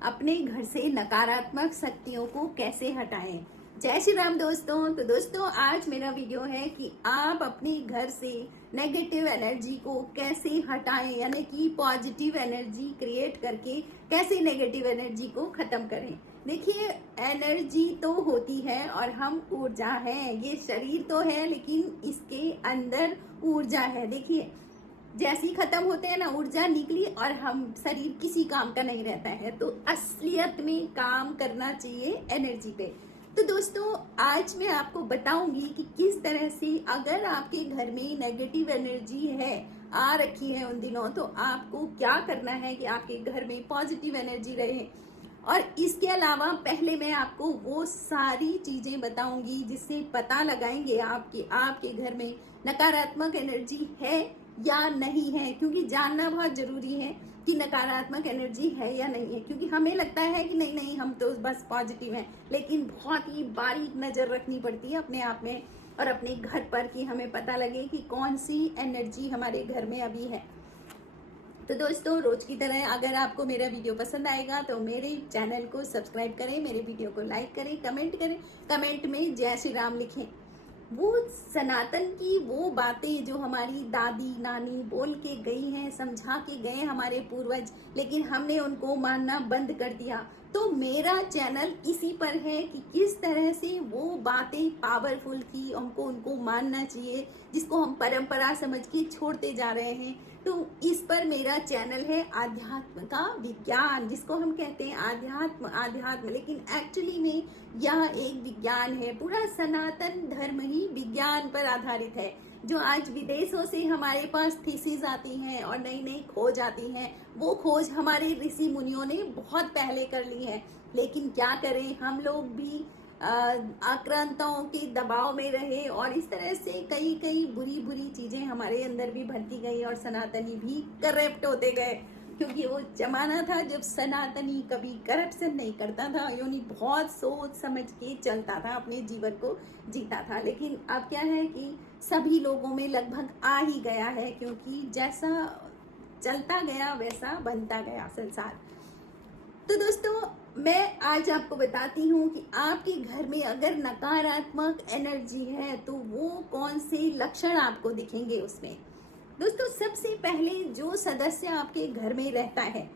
अपने घर से नकारात्मक शक्तियों को कैसे हटाएं। जय श्री राम दोस्तों। तो दोस्तों आज मेरा वीडियो है कि आप अपने घर से नेगेटिव एनर्जी को कैसे हटाएं, यानी कि पॉजिटिव एनर्जी क्रिएट करके कैसे नेगेटिव एनर्जी को खत्म करें। देखिए, एनर्जी तो होती है और हम ऊर्जा है। ये शरीर तो है लेकिन इसके अंदर ऊर्जा है। देखिए, जैसे ही खत्म होते हैं ना, ऊर्जा निकली और हम शरीर किसी काम का नहीं रहता है। तो असलियत में काम करना चाहिए एनर्जी पे। तो दोस्तों आज मैं आपको बताऊंगी कि किस तरह से अगर आपके घर में नेगेटिव एनर्जी है, आ रखी है उन दिनों, तो आपको क्या करना है कि आपके घर में पॉजिटिव एनर्जी रहे। और इसके अलावा पहले मैं आपको वो सारी चीजें बताऊंगी जिससे पता लगाएंगे आपके आपके घर में नकारात्मक एनर्जी है या नहीं है। क्योंकि जानना बहुत जरूरी है कि नकारात्मक एनर्जी है या नहीं है। क्योंकि हमें लगता है कि नहीं नहीं हम तो बस पॉजिटिव हैं, लेकिन बहुत ही बारीक नजर रखनी पड़ती है अपने आप में और अपने घर पर कि हमें पता लगे कि कौन सी एनर्जी हमारे घर में अभी है। तो दोस्तों रोज की तरह अगर आपको मेरा वीडियो पसंद आएगा तो मेरे चैनल को सब्सक्राइब करें, मेरे वीडियो को लाइक करें, कमेंट करें, कमेंट में जय श्री राम लिखें। वो सनातन की वो बातें जो हमारी दादी नानी बोल के गई हैं, समझा के गए हमारे पूर्वज, लेकिन हमने उनको मानना बंद कर दिया। तो मेरा चैनल इसी पर है कि किस तरह से वो बातें पावरफुल थी, हमको उनको मानना चाहिए, जिसको हम परंपरा समझ के छोड़ते जा रहे हैं। तो इस पर मेरा चैनल है आध्यात्म का विज्ञान, जिसको हम कहते हैं आध्यात्म आध्यात्म, लेकिन एक्चुअली में यह एक विज्ञान है। पूरा सनातन धर्म ही विज्ञान पर आधारित है। जो आज विदेशों से हमारे पास थीसिस आती हैं और नई नई खोज आती हैं, वो खोज हमारे ऋषि मुनियों ने बहुत पहले कर ली है। लेकिन क्या करें, हम लोग भी आक्रांताओं के दबाव में रहे और इस तरह से कई कई बुरी बुरी चीजें हमारे अंदर भी भरती गई और सनातनी भी करप्ट होते गए। क्योंकि वो जमाना था जब सनातनी कभी करप्शन नहीं करता था, यानी बहुत सोच समझ के चलता था, अपने जीवन को जीता था। लेकिन अब क्या है कि सभी लोगों में लगभग आ ही गया है, क्योंकि जैसा चलता गया वैसा बनता गया संसार। तो दोस्तों मैं आज आपको बताती हूँ कि आपके घर में अगर नकारात्मक एनर्जी है तो वो कौन से लक्षण आपको दिखेंगे उसमें। दोस्तों सबसे पहले जो सदस्य आपके घर में रहता है,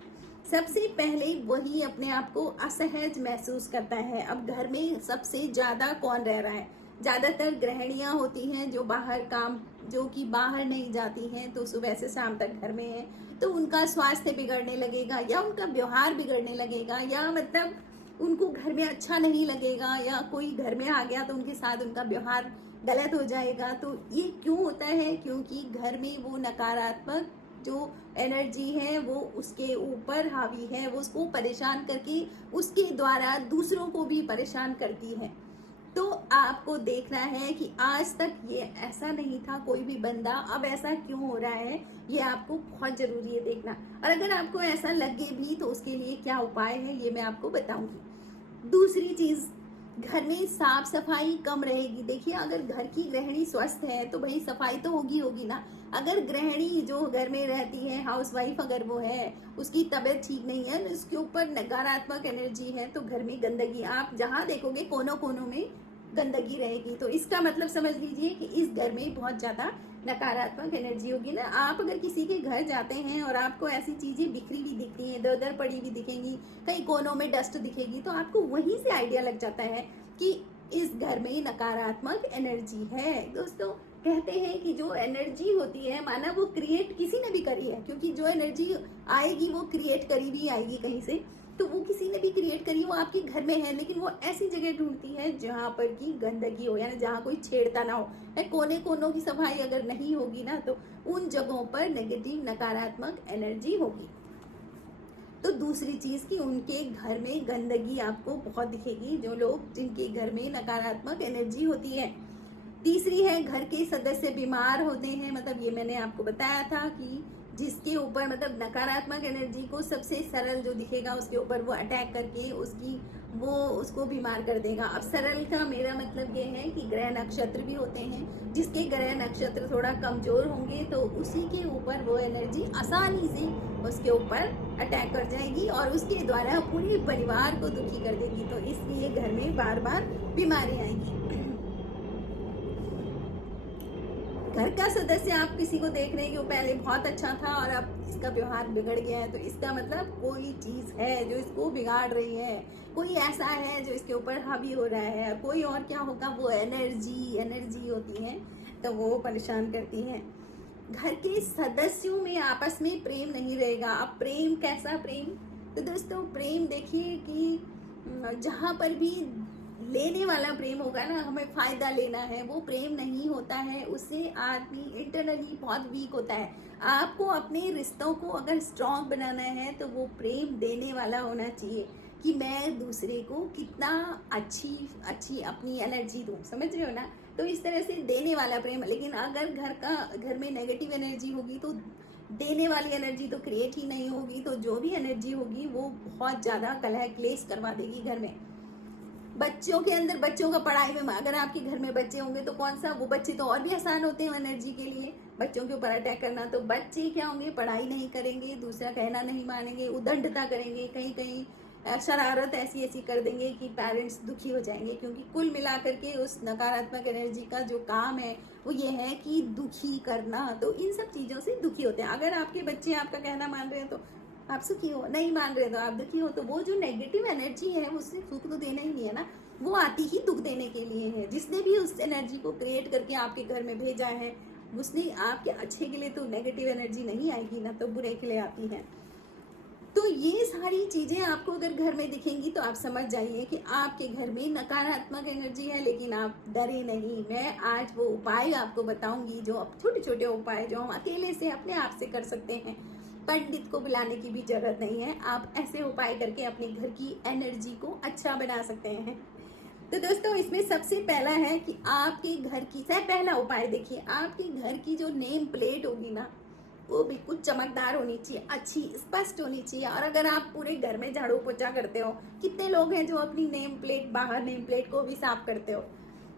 सबसे पहले वही अपने आप को असहज महसूस करता है। अब घर में सबसे ज्यादा कौन रह रहा है? ज्यादातर गृहिणियां होती हैं जो बाहर काम, जो कि बाहर नहीं जाती हैं, तो सुबह से शाम तक घर में है। तो उनका स्वास्थ्य बिगड़ने लगेगा या उनका व्यवहार बिगड़ने लगेगा, या मतलब उनको घर में अच्छा नहीं लगेगा, या कोई घर में आ गया तो उनके साथ उनका व्यवहार गलत हो जाएगा। तो ये क्यों होता है? क्योंकि घर में वो नकारात्मक जो एनर्जी है वो उसके ऊपर हावी है, वो उसको परेशान करके उसके द्वारा दूसरों को भी परेशान करती है। तो आपको देखना है कि आज तक ये ऐसा नहीं था कोई भी बंदा, अब ऐसा क्यों हो रहा है, ये आपको बहुत जरूरी है देखना। और अगर आपको ऐसा लगे भी तो उसके लिए क्या उपाय है ये मैं आपको बताऊंगी। दूसरी चीज, घर में साफ सफाई कम रहेगी। देखिए, अगर घर की गृहिणी स्वस्थ है तो भाई सफाई तो होगी होगी ना। अगर गृहिणी जो घर में रहती है, हाउसवाइफ अगर वो है, उसकी तबीयत ठीक नहीं है, उसके ऊपर नकारात्मक एनर्जी है, तो घर में गंदगी आप जहां देखोगे कोनों कोनों में गंदगी रहेगी। तो इसका मतलब समझ लीजिए कि इस घर में बहुत ज्यादा नकारात्मक एनर्जी होगी ना। आप अगर किसी के घर जाते हैं और आपको ऐसी चीजें बिखरी हुई दिखती हैं, इधर उधर पड़ी हुई दिखेंगी, कई कोनों में डस्ट दिखेगी, तो आपको वहीं से आइडिया लग जाता है कि इस घर में नकारात्मक एनर्जी है। दोस्तों कहते हैं कि जो एनर्जी होती है, माना वो क्रिएट किसी ने भी करी है, क्योंकि जो एनर्जी आएगी वो क्रिएट करी भी आएगी कहीं से, तो वो किसी ने भी क्रिएट करी, वो आपके घर में है, लेकिन वो ऐसी जगह ढूंढती है जहां पर की गंदगी हो, यानी जहां कोई छेड़ता ना हो। कोने कोनों की सफाई अगर नहीं होगी ना, तो उन जगहों पर नेगेटिव नकारात्मक एनर्जी होगी। तो दूसरी चीज कि उनके घर में गंदगी आपको बहुत दिखेगी, जो लोग जिनके घर में नकारात्मक एनर्जी होती है। तीसरी है, घर के सदस्य बीमार होते हैं। मतलब ये मैंने आपको बताया था कि जिसके ऊपर मतलब नकारात्मक एनर्जी को सबसे सरल जो दिखेगा उसके ऊपर वो अटैक करके उसको बीमार कर देगा। अब सरल का मेरा मतलब ये है कि ग्रह नक्षत्र भी होते हैं, जिसके ग्रह नक्षत्र थोड़ा कमजोर होंगे तो उसी के ऊपर वो एनर्जी आसानी से उसके ऊपर अटैक कर जाएगी और उसके द्वारा पूरे परिवार को दुखी कर देगी। तो इसलिए घर में बार बार बीमारी आएगी। घर का सदस्य आप किसी को देख रहे हैं कि वो पहले बहुत अच्छा था और अब इसका व्यवहार बिगड़ गया है, तो इसका मतलब कोई चीज है जो इसको बिगाड़ रही है, कोई ऐसा है जो इसके ऊपर हावी हो रहा है। कोई और क्या होगा, वो एनर्जी होती है, तो वो परेशान करती है। घर के सदस्यों में आपस में प्रेम नहीं रहेगा। अब प्रेम कैसा प्रेम, तो दोस्तों प्रेम देखिए कि जहाँ पर भी लेने वाला प्रेम होगा ना, हमें फायदा लेना है, वो प्रेम नहीं होता है। उससे आदमी इंटरनली बहुत वीक होता है। आपको अपने रिश्तों को अगर स्ट्रांग बनाना है तो वो प्रेम देने वाला होना चाहिए कि मैं दूसरे को कितना अच्छी अपनी एनर्जी दूं, समझ रहे हो ना। तो इस तरह से देने वाला प्रेम। लेकिन अगर घर में नेगेटिव एनर्जी होगी तो देने वाली एनर्जी तो क्रिएट ही नहीं होगी, तो जो भी एनर्जी होगी वो बहुत ज्यादा कलह क्लेश करवा देगी घर में। बच्चों के अंदर, बच्चों का पढ़ाई में, अगर आपके घर में बच्चे होंगे तो कौन सा, वो बच्चे तो और भी आसान होते हैं एनर्जी के लिए, बच्चों के ऊपर अटैक करना। तो बच्चे क्या होंगे, पढ़ाई नहीं करेंगे, दूसरा कहना नहीं मानेंगे, उदंडता करेंगे, कहीं कहीं शरारत ऐसी कर देंगे कि पेरेंट्स दुखी हो जाएंगे। क्योंकि कुल मिलाकर के उस नकारात्मक एनर्जी का जो काम है वो ये है कि दुखी करना। तो इन सब चीजों से दुखी होते हैं। अगर आपके बच्चे आपका कहना मान रहे हैं तो आप सुखी हो, नहीं मान रहे तो आप दुखी हो। तो वो जो नेगेटिव एनर्जी है उससे सुख तो देना ही नहीं है ना, वो आती ही दुख देने के लिए है। जिसने भी उस एनर्जी को क्रिएट करके आपके घर में भेजा है उसने आपके अच्छे के लिए, तो नेगेटिव एनर्जी नहीं आएगी ना, तो बुरे के लिए आती है। तो ये सारी चीजें आपको अगर घर में दिखेंगी तो आप समझ जाइए कि आपके घर में नकारात्मक एनर्जी है। लेकिन आप डरे नहीं, मैं आज वो उपाय आपको बताऊंगी, जो छोटे छोटे उपाय जो हम अकेले से अपने आप से कर सकते हैं। पंडित को बुलाने की भी जरूरत नहीं है, आप ऐसे उपाय करके अपने घर की एनर्जी को अच्छा बना सकते हैं। तो दोस्तों इसमें सबसे पहला है कि आपके घर की, पहला उपाय देखिए, आपके घर की जो नेम प्लेट होगी ना वो बिल्कुल चमकदार होनी चाहिए, अच्छी स्पष्ट होनी चाहिए। और अगर आप पूरे घर में झाड़ू पोछा करते हो, कितने लोग हैं जो अपनी नेम प्लेट, बाहर नेम प्लेट को भी साफ करते हो,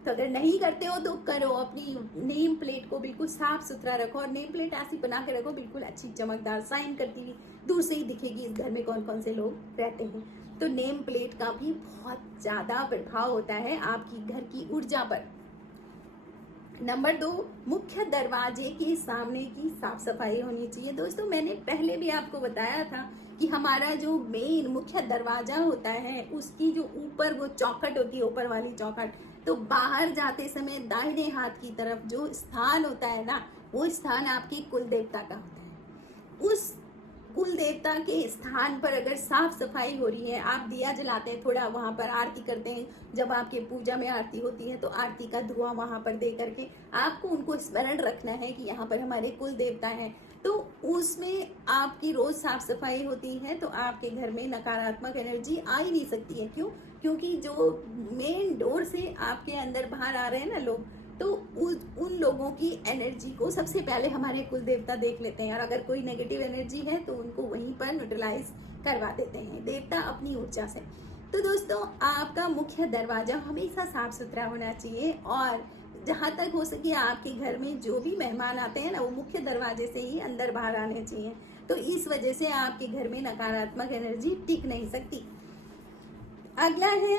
तो अगर नहीं करते हो तो करो, अपनी नेम प्लेट को बिल्कुल साफ सुथरा रखो और नेम प्लेट ऐसी बना के रखो बिल्कुल अच्छी चमकदार, साइन करती हुई दूर से ही दिखेगी इस घर में कौन कौन से लोग रहते हैं। तो नेम प्लेट का भी बहुत ज्यादा प्रभाव होता है आपकी घर की ऊर्जा पर। नंबर 2, मुख्य दरवाजे के सामने की साफ सफाई होनी चाहिए। दोस्तों मैंने पहले भी आपको बताया था कि हमारा जो मेन मुख्य दरवाजा होता है उसकी जो ऊपर वो चौखट होती है, ऊपर वाली चौखट, तो बाहर जाते समय दाहिने हाथ की तरफ जो स्थान होता है ना, वो स्थान आपके कुल देवता का होता है। उस कुल देवता के स्थान पर अगर साफ सफाई हो रही है, आप दिया जलाते हैं, थोड़ा वहां पर आरती करते हैं, जब आपके पूजा में आरती होती है तो आरती का धुआं वहां पर दे करके आपको उनको स्मरण रखना है कि यहाँ पर हमारे कुल देवता हैं। तो उसमें आपकी रोज साफ सफाई होती है तो आपके घर में नकारात्मक एनर्जी आ ही नहीं सकती है। क्यों? क्योंकि जो मेन डोर से आपके अंदर बाहर आ रहे हैं ना लोग, तो उन लोगों की एनर्जी को सबसे पहले हमारे कुल देवता देख लेते हैं और अगर कोई नेगेटिव एनर्जी है तो उनको वहीं पर न्यूट्रलाइज करवा देते हैं देवता अपनी ऊर्जा से। तो दोस्तों आपका मुख्य दरवाजा हमेशा साफ सुथरा होना चाहिए और जहां तक हो सके आपके घर में जो भी मेहमान आते हैं ना वो मुख्य दरवाजे से ही अंदर बाहर आने चाहिए। तो इस वजह से आपके घर में नकारात्मक एनर्जी टिक नहीं सकती। अगला है,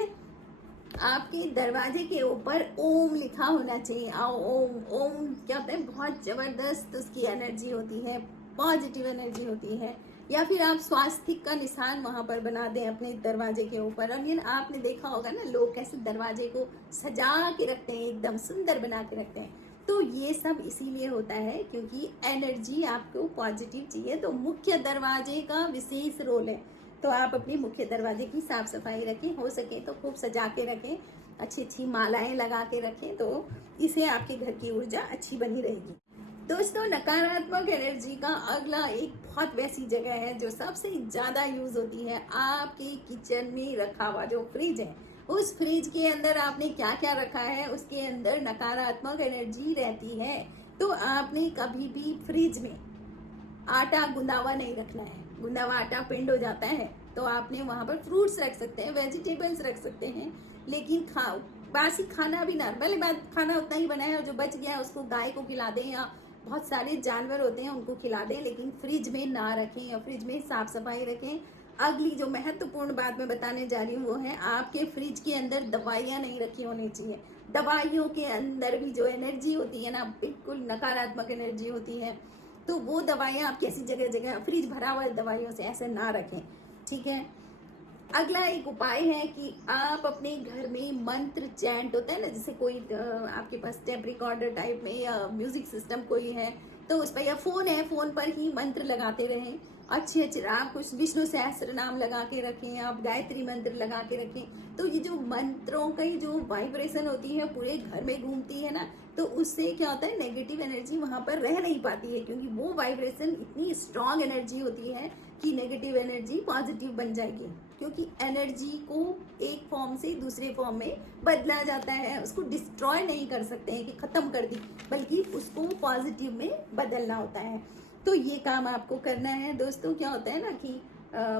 आपके दरवाजे के ऊपर ओम लिखा होना चाहिए। ओम क्या होता है, बहुत जबरदस्त उसकी एनर्जी होती है, पॉजिटिव एनर्जी होती है। या फिर आप स्वास्तिक का निशान वहां पर बना दें अपने दरवाजे के ऊपर। और ये आपने देखा होगा ना लोग कैसे दरवाजे को सजा के रखते हैं, एकदम सुंदर बना के रखते हैं। तो ये सब इसीलिए होता है क्योंकि एनर्जी आपको पॉजिटिव चाहिए। तो मुख्य दरवाजे का विशेष रोल है। तो आप अपने मुख्य दरवाजे की साफ सफाई रखें, हो सके तो खूब सजा के रखें, अच्छी अच्छी मालाएं लगा के रखें, तो इसे आपके घर की ऊर्जा अच्छी बनी रहेगी। दोस्तों नकारात्मक एनर्जी का अगला एक बहुत वैसी जगह है जो सबसे ज्यादा यूज होती है, आपके किचन में रखा हुआ जो फ्रिज है। उस फ्रिज के अंदर आपने क्या क्या रखा है, उसके अंदर नकारात्मक एनर्जी रहती है। तो आपने कभी भी फ्रिज में आटा गुंदा हुआ नहीं रखना है, गुंदा हुआ आटा पिंड हो जाता है। तो आपने वहाँ पर फ्रूट्स रख सकते हैं, वेजिटेबल्स रख सकते हैं, लेकिन बासी खाना भी ना, पहले बात खाना उतना ही बनाए और जो बच गया है उसको गाय को खिला दें या बहुत सारे जानवर होते हैं उनको खिला दें, लेकिन फ्रिज में ना रखें या फ्रिज में साफ सफाई रखें। अगली जो महत्वपूर्ण बात मैं बताने जा रही हूँ वो है, आपके फ्रिज के अंदर दवाइयाँ नहीं रखी होनी चाहिए। दवाइयों के अंदर भी जो एनर्जी होती है ना, बिल्कुल नकारात्मक एनर्जी होती है। तो वो दवाइयाँ आप कैसी जगह जगह, फ्रिज भरा हुआ दवाइयों से ऐसे ना रखें, ठीक है। अगला एक उपाय है कि आप अपने घर में मंत्र चैंट होता है ना, जैसे कोई आपके पास टेप रिकॉर्डर टाइप में या म्यूजिक सिस्टम कोई है तो उस पर, या फोन है, फोन पर ही मंत्र लगाते रहें। अच्छे अच्छे आप कुछ विष्णु सहस्त्र नाम लगा के रखें, आप गायत्री मंत्र लगा के रखें। तो ये जो मंत्रों की जो वाइब्रेशन होती है पूरे घर में घूमती है ना, तो उससे क्या होता है, नेगेटिव एनर्जी वहां पर रह नहीं पाती है, क्योंकि वो वाइब्रेशन इतनी स्ट्रांग एनर्जी होती है कि नेगेटिव एनर्जी पॉजिटिव बन जाएगी। क्योंकि एनर्जी को एक फॉर्म से दूसरे फॉर्म में बदला जाता है, उसको डिस्ट्रॉय नहीं कर सकते हैं कि खत्म कर दी, बल्कि उसको पॉजिटिव में बदलना होता है। तो ये काम आपको करना है दोस्तों। क्या होता है ना कि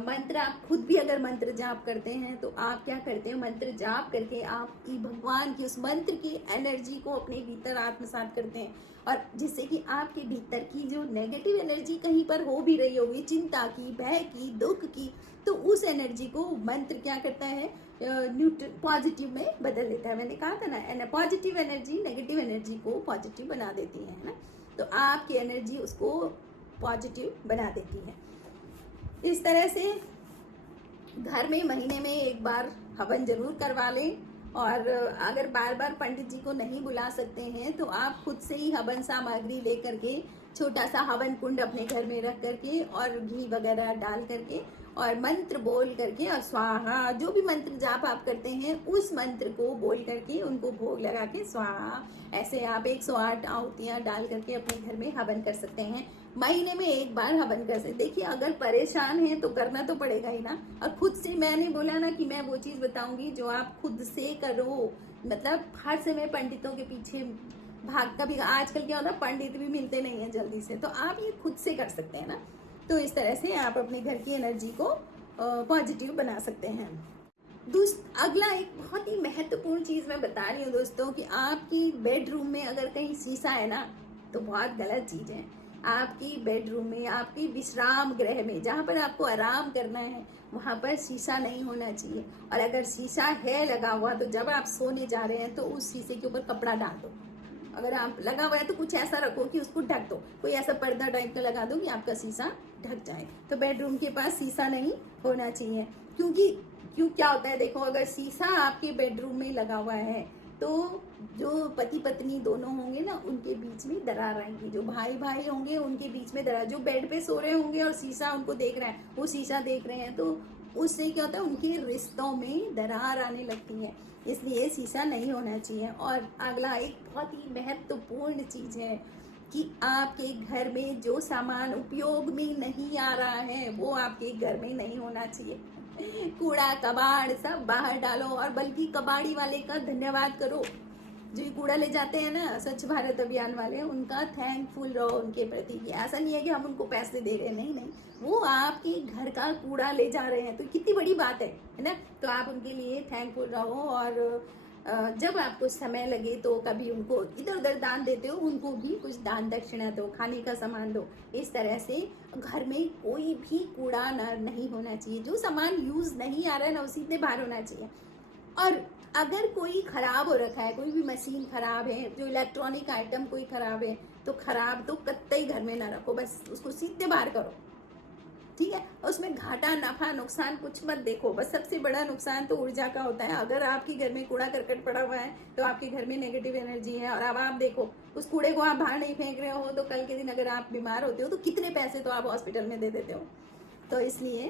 मंत्र, आप खुद भी अगर मंत्र जाप करते हैं तो आप क्या करते हैं, मंत्र जाप करके आप भगवान की उस मंत्र की एनर्जी को अपने भीतर आत्मसात करते हैं, और जिससे कि आपके भीतर की जो नेगेटिव एनर्जी कहीं पर हो भी रही होगी, चिंता की, भय की, दुख की, तो उस एनर्जी को मंत्र क्या करता है, पॉजिटिव में बदल देता है। मैंने कहा था ना, पॉजिटिव एनर्जी नेगेटिव एनर्जी को पॉजिटिव बना देती है ना, तो आपकी एनर्जी उसको पॉजिटिव बना देती है। इस तरह से घर में महीने में एक बार हवन जरूर करवा लें, और अगर बार बार पंडित जी को नहीं बुला सकते हैं तो आप खुद से ही हवन सामग्री लेकर के, छोटा सा हवन कुंड अपने घर में रख करके और घी वगैरह डाल करके और मंत्र बोल करके और स्वाहा, जो भी मंत्र जाप आप करते हैं उस मंत्र को बोल करके उनको भोग लगा के स्वाहा, ऐसे आप 108 आहुतियाँ डाल करके अपने घर में हवन कर सकते हैं। महीने में एक बार हवन कर सकते। देखिए, अगर परेशान हैं तो करना तो पड़ेगा ही ना, और खुद से, मैंने बोला ना कि मैं वो चीज़ बताऊंगी जो आप खुद से करो। मतलब हर समय पंडितों के पीछे भाग का भी, आजकल क्या होता है पंडित भी मिलते नहीं है जल्दी से, तो आप ये खुद से कर सकते हैं ना। तो इस तरह से आप अपने घर की एनर्जी को पॉजिटिव बना सकते हैं। अगला एक बहुत ही महत्वपूर्ण चीज़ मैं बता रही हूँ दोस्तों, कि आपकी बेडरूम में अगर कहीं शीशा है ना तो बहुत गलत चीज़ है। आपकी बेडरूम में, आपकी विश्राम गृह में, जहाँ पर आपको आराम करना है, वहाँ पर शीशा नहीं होना चाहिए। और अगर शीशा है लगा हुआ तो जब आप सोने जा रहे हैं तो उस शीशे के ऊपर कपड़ा डाल दो। अगर आप लगा हुआ है तो कुछ ऐसा रखो कि उसको ढक दो, कोई ऐसा पर्दा टाइप का लगा दो कि आपका शीशा ढक जाए। तो बेडरूम के पास शीशा नहीं होना चाहिए, क्यों क्या होता है, देखो, अगर शीशा आपके बेडरूम में लगा हुआ है तो जो पति पत्नी दोनों होंगे ना, उनके बीच में दरार आएंगी। जो भाई भाई होंगे उनके बीच में दरार, जो बेड पे सो रहे होंगे और शीशा उनको देख रहा है, वो शीशा देख रहे हैं, तो उससे क्या होता है, उनके रिश्तों में दरार आने लगती है। इसलिए शीशा नहीं होना चाहिए। और अगला एक बहुत ही महत्वपूर्ण चीज़ है कि आपके घर में जो सामान उपयोग में नहीं आ रहा है वो आपके घर में नहीं होना चाहिए। कूड़ा कबाड़ सब बाहर डालो, और बल्कि कबाड़ी वाले का धन्यवाद करो। जो कूड़ा ले जाते हैं ना, स्वच्छ भारत अभियान वाले, उनका थैंकफुल रहो उनके प्रति। ऐसा नहीं है कि हम उनको पैसे दे रहे हैं, नहीं नहीं, वो आपके घर का कूड़ा ले जा रहे हैं, तो कितनी बड़ी बात है ना। तो आप उनके लिए थैंकफुल रहो, और जब आपको समय लगे तो कभी उनको इधर उधर दान देते हो, उनको भी कुछ दान दक्षिणा दो, खाने का सामान दो। इस तरह से घर में कोई भी कूड़ा नहीं होना चाहिए। जो सामान यूज नहीं आ रहा है ना, वो सीधे बाहर होना चाहिए। और अगर कोई खराब हो रखा है, कोई भी मशीन खराब है, जो इलेक्ट्रॉनिक आइटम कोई खराब है, तो खराब तो कतई घर में ना रखो, बस उसको सीधे बाहर करो, ठीक है। उसमें घाटा नफा नुकसान कुछ मत देखो। बस सबसे बड़ा नुकसान तो ऊर्जा का होता है। अगर आपके घर में कूड़ा करकट पड़ा हुआ है तो आपके घर में नेगेटिव एनर्जी है, और अब आप देखो उस कूड़े को आप बाहर नहीं फेंक रहे हो तो कल के दिन अगर आप बीमार होते हो तो कितने पैसे तो आप हॉस्पिटल में दे देते हो। तो इसलिए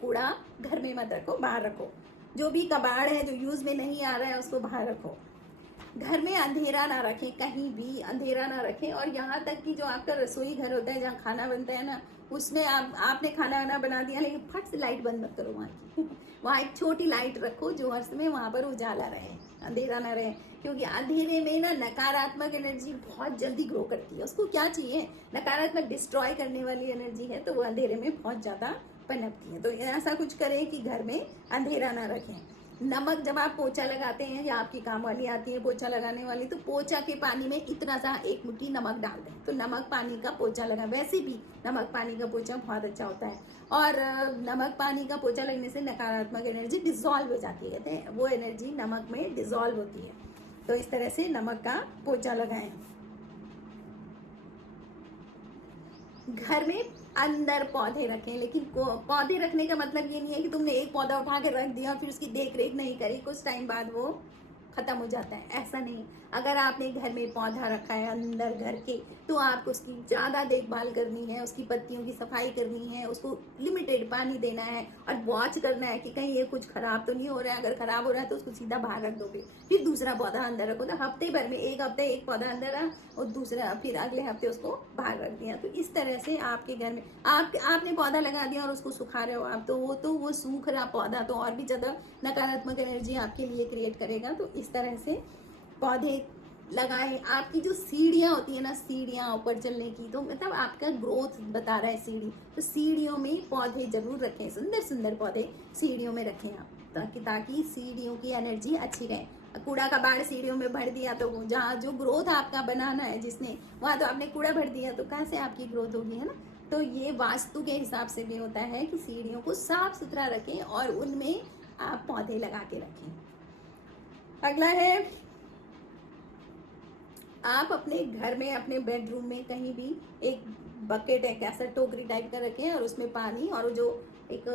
कूड़ा घर में मत रखो, बाहर रखो। जो भी कबाड़ है जो यूज में नहीं आ रहा है उसको बाहर रखो। घर में अंधेरा ना रखें, कहीं भी अंधेरा ना रखें। और यहाँ तक कि जो आपका रसोई घर होता है जहाँ खाना बनता है ना, उसमें आपने खाना वाना बना दिया, लेकिन फट से लाइट बंद मत करो वहाँ की। वहाँ एक छोटी लाइट रखो जो हर समय वहाँ पर उजाला रहे, अंधेरा ना रहे। क्योंकि अंधेरे में ना नकारात्मक एनर्जी बहुत जल्दी ग्रो करती है। उसको क्या चाहिए, नकारात्मक डिस्ट्रॉय करने वाली एनर्जी है, तो वो अंधेरे में बहुत ज़्यादा पनपती है। तो ऐसा कुछ करें कि घर में अंधेरा ना रखें। नमक जब आप पोछा लगाते हैं या आपकी काम वाली आती है पोछा लगाने वाली, तो पोछा के पानी में इतना सा एक मुट्ठी नमक डाल दें, तो नमक पानी का पोछा लगा। वैसे भी नमक पानी का पोछा बहुत अच्छा होता है। और नमक पानी का पोछा लगने से नकारात्मक एनर्जी डिसॉल्व हो जाती है, कहते हैं वो एनर्जी नमक में डिसॉल्व होती है। तो इस तरह से नमक का पोछा लगाएं। घर में अंदर पौधे रखें, लेकिन पौधे रखने का मतलब ये नहीं है कि तुमने एक पौधा उठा के रख दिया और फिर उसकी देख रेख नहीं करी, कुछ टाइम बाद वो खत्म हो जाता है, ऐसा नहीं। अगर आपने घर में पौधा रखा है अंदर घर के, तो आपको उसकी ज़्यादा देखभाल करनी है, उसकी पत्तियों की सफाई करनी है, उसको लिमिटेड पानी देना है और वॉच करना है कि कहीं ये कुछ खराब तो नहीं हो रहा है। अगर खराब हो रहा है तो उसको सीधा बाहर रख दोगे, फिर दूसरा पौधा अंदर रखो। तो हफ्ते भर में एक हफ्ते एक पौधा अंदर रहा और दूसरा फिर अगले हफ्ते उसको बाहर रख दिया। तो इस तरह से आपके घर में आपने पौधा लगा दिया और उसको सुखा रहे हो आप, तो वो सूख रहा पौधा तो और भी ज़्यादा नकारात्मक एनर्जी आपके लिए क्रिएट करेगा। तो इस तरह से पौधे लगाएं। आपकी जो सीढ़ियाँ होती है ना, सीढ़ियाँ ऊपर चलने की, तो मतलब आपका ग्रोथ बता रहा है सीढ़ी, तो सीढ़ियों में पौधे जरूर रखें, सुंदर सुंदर पौधे सीढ़ियों में रखें आप, ताकि सीढ़ियों की एनर्जी अच्छी रहे। कूड़ा कबाड़ सीढ़ियों में भर दिया तो जहाँ जो ग्रोथ आपका बनाना है जिसने, वहाँ तो आपने कूड़ा भर दिया, तो कहाँ से आपकी ग्रोथ होगी, है ना। तो ये वास्तु के हिसाब से भी होता है कि सीढ़ियों को साफ सुथरा रखें और उनमें आप पौधे लगा के रखें। अगला है, आप अपने घर में अपने बेडरूम में कहीं भी एक बकेट है, कैसा टोकरी टाइप का रखें और उसमें पानी और जो एक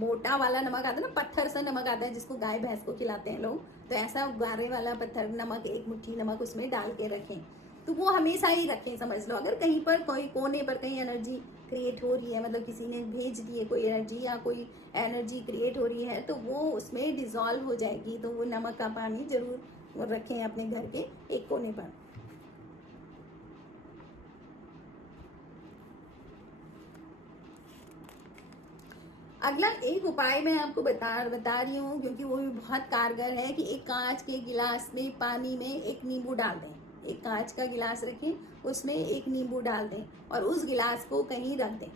मोटा वाला नमक आता है ना, पत्थर सा नमक आता है जिसको गाय भैंस को खिलाते हैं लोग, तो ऐसा गारे वाला पत्थर नमक, एक मुट्ठी नमक उसमें डाल के रखें। तो वो हमेशा ही रखें, समझ लो। अगर कहीं पर कोई कोने पर कहीं एनर्जी क्रिएट हो रही है, मतलब किसी ने भेज दी है कोई एनर्जी या कोई एनर्जी क्रिएट हो रही है, तो वो उसमें डिजॉल्व हो जाएगी। तो वो नमक का पानी जरूर रखें अपने घर के एक कोने पर। अगला एक उपाय मैं आपको बता रही हूँ, क्योंकि वो भी बहुत कारगर है, कि एक कांच के गिलास में पानी में एक नींबू डाल दें। एक कांच का गिलास रखें, उसमें एक नींबू डाल दें और उस गिलास को कहीं रख दें,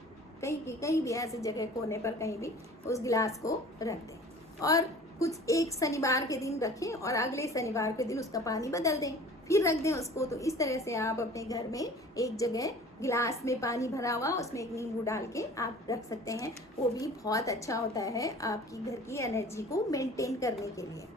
कहीं भी ऐसी जगह कोने पर कहीं भी उस गिलास को रख दें। और कुछ एक शनिवार के दिन रखें और अगले शनिवार के दिन उसका पानी बदल दें, फिर रख दें उसको। तो इस तरह से आप अपने घर में एक जगह गिलास में पानी भरा हुआ, उसमें एक नींबू डाल के आप रख सकते हैं। वो भी बहुत अच्छा होता है आपकी घर की एनर्जी को मेंटेन करने के लिए।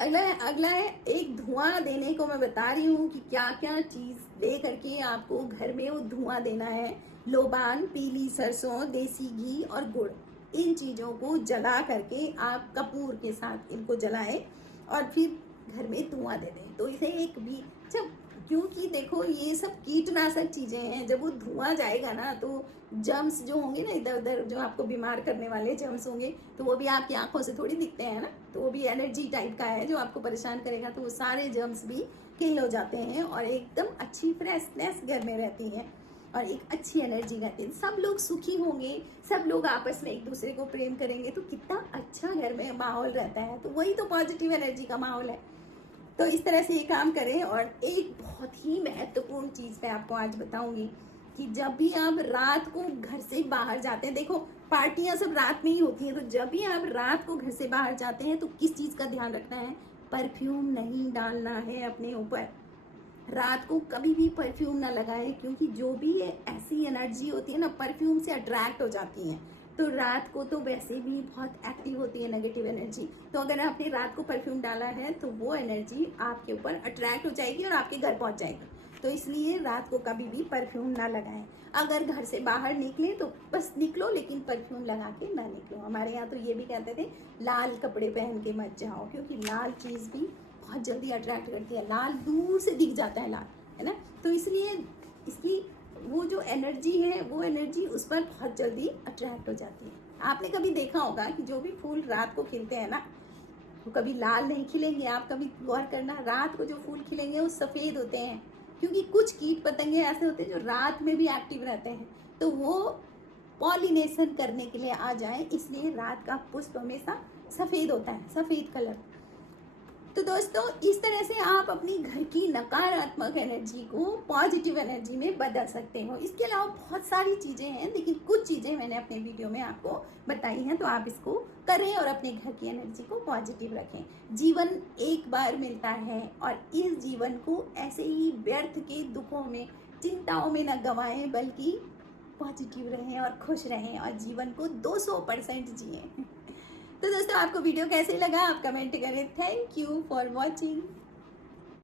अगला है एक धुआं देने को। मैं बता रही हूँ कि क्या क्या चीज ले करके आपको घर में वो धुआं देना है। लोबान, पीली सरसों, देसी घी और गुड़, इन चीजों को जला करके आप कपूर के साथ इनको जलाएं और फिर घर में धुआं दे दें। तो इसे एक भी जब, क्योंकि देखो ये सब कीटनाशक चीजें हैं, जब वो धुआं जाएगा ना तो जर्म्स जो होंगे ना इधर उधर, जो आपको बीमार करने वाले जर्म्स होंगे, तो वो भी आपकी आंखों से थोड़ी दिखते हैं ना, तो वो भी एनर्जी टाइप का है जो आपको परेशान करेगा। तो वो सारे जर्म्स भी किल हो जाते हैं और एकदम अच्छी फ्रेशनेस घर में रहती है और एक अच्छी एनर्जी रहती है। सब लोग सुखी होंगे, सब लोग आपस में एक दूसरे को प्रेम करेंगे, तो कितना अच्छा घर में माहौल रहता है। तो वही तो पॉजिटिव एनर्जी का माहौल है। तो इस तरह से ये काम करें। और एक बहुत ही महत्वपूर्ण चीज़ मैं आपको आज बताऊंगी कि जब भी आप रात को घर से बाहर जाते हैं, देखो पार्टियां सब रात में ही होती हैं, तो जब भी आप रात को घर से बाहर जाते हैं तो किस चीज़ का ध्यान रखना है, परफ्यूम नहीं डालना है अपने ऊपर। रात को कभी भी परफ्यूम ना लगाएं, क्योंकि जो भी ऐसी एनर्जी होती है ना परफ्यूम से अट्रैक्ट हो जाती है। तो रात को तो वैसे भी बहुत एक्टिव होती है नेगेटिव एनर्जी, तो अगर आपने रात को परफ्यूम डाला है तो वो एनर्जी आपके ऊपर अट्रैक्ट हो जाएगी और आपके घर पहुंच जाएगी। तो इसलिए रात को कभी भी परफ्यूम ना लगाएं। अगर घर से बाहर निकले तो बस निकलो, लेकिन परफ्यूम लगा के ना निकलो। हमारे यहाँ तो ये भी कहते थे लाल कपड़े पहन के मत जाओ, क्योंकि लाल चीज़ भी बहुत जल्दी अट्रैक्ट करती है। लाल दूर से दिख जाता है लाल, है ना, तो इसलिए इसकी वो जो एनर्जी है वो एनर्जी उस पर बहुत जल्दी अट्रैक्ट हो जाती है। आपने कभी देखा होगा कि जो भी फूल रात को खिलते हैं ना, वो कभी लाल नहीं खिलेंगे। आप कभी गौर करना, रात को जो फूल खिलेंगे वो सफ़ेद होते हैं, क्योंकि कुछ कीट पतंगे ऐसे होते हैं जो रात में भी एक्टिव रहते हैं, तो वो पॉलिनेशन करने के लिए आ जाए, इसलिए रात का पुष्प हमेशा सफ़ेद होता है, सफ़ेद कलर। तो दोस्तों, इस तरह से आप अपनी घर की नकारात्मक एनर्जी को पॉजिटिव एनर्जी में बदल सकते हो। इसके अलावा बहुत सारी चीज़ें हैं, लेकिन कुछ चीज़ें मैंने अपने वीडियो में आपको बताई हैं, तो आप इसको करें और अपने घर की एनर्जी को पॉजिटिव रखें। जीवन एक बार मिलता है और इस जीवन को ऐसे ही व्यर्थ के दुखों में, चिंताओं में न गंवाएं, बल्कि पॉजिटिव रहें और खुश रहें और जीवन को 200% जिएं। तो दोस्तों, आपको वीडियो कैसे लगा आप कमेंट करें। Thank you for watching.